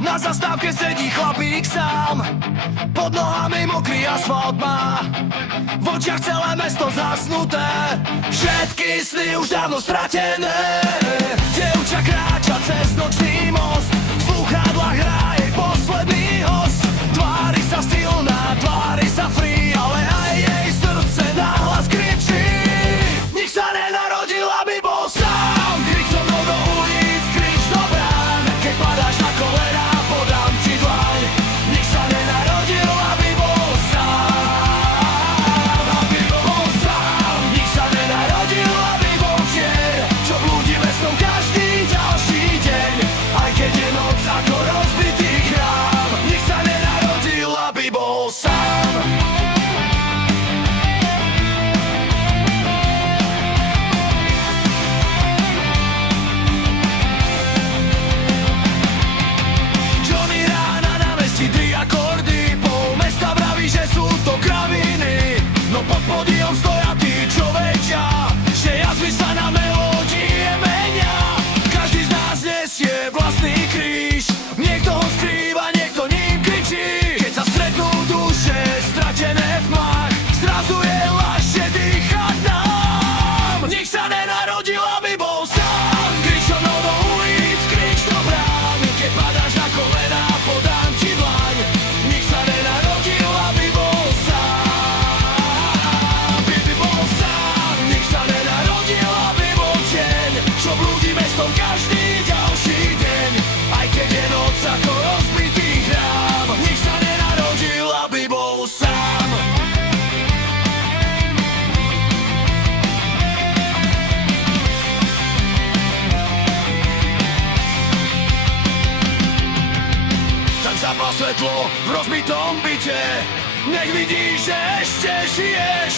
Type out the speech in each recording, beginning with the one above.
Na zastávke sedí chlapík sám, pod nohami mokrý asfalt má, v očiach celé mesto zasnuté, všetky sny už dávno stratené. Dievča kráča cez nočný most, v slúchadlách hrá jej posledný host. Tvári sa silná, tvári sa free, ale aj jej srdce nahlas kričí. Nik sa nenarodil, aby bol sám. Krič so mnou do ulic, krič do brán, keď padáš na kolena, podám ti dlaň. Nik sa nenarodil, aby bol sám, aby bol sám. Nik sa nenarodil, aby bol čier, čo blúdi mestom každý ďalší deň, aj keď je noc ako rozbitý chrám. Nik sa nenarodil, aby bol sám. Johnny rána na mesti, 3 akordy, pol mesta vraví, že sú to kraviny. No pod pódium stoja tí, čo vedia, že jazvy sa na melódie menia. Každý z nás nesie vlastný kríž, niekto ho skrýva, niekto ním kričí. Keď sa stretnú duše stratené v tmách, zrazu je ľahšie dýchať nám. Nik sa nenarodil, aby bol sám. Krič so mnou do ulic, krič do brán, keď padáš na kolena, podám ti dlaň. Nik sa nenarodil, aby bol sám, aby bol sám. Nik sa nenarodil, aby bol tieň, čo blúdi mestom každý ďalší deň, aj keď je noc ako rozbitý chrám. Nik sa nenarodil, aby bol sám. Tak zapal svetlo v rozbitom byte, nech vidíš, že ešte žiješ.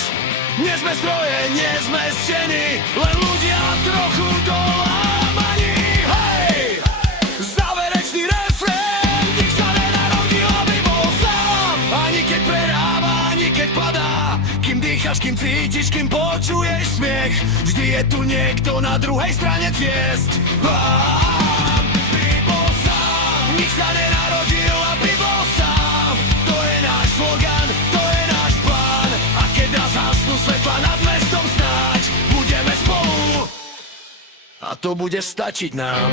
Nie sme stroje, nie sme steny, len ľudia trochu dolámaní. Hej! Záverečný refrén. Nik sa nenarodil, aby bol sám, ani keď prehráva, ani keď padá. Kým dýchaš, kým cítiš, kým počuješ smiech, vždy je tu niekto na druhej strane ciest. Aby bol sám. Nik sa nenarodil, aby bol sám. To je náš slogan, to je náš plán. A keď raz zhasnú svetla nad mestom, snáď budeme spolu, a to bude stačiť nám.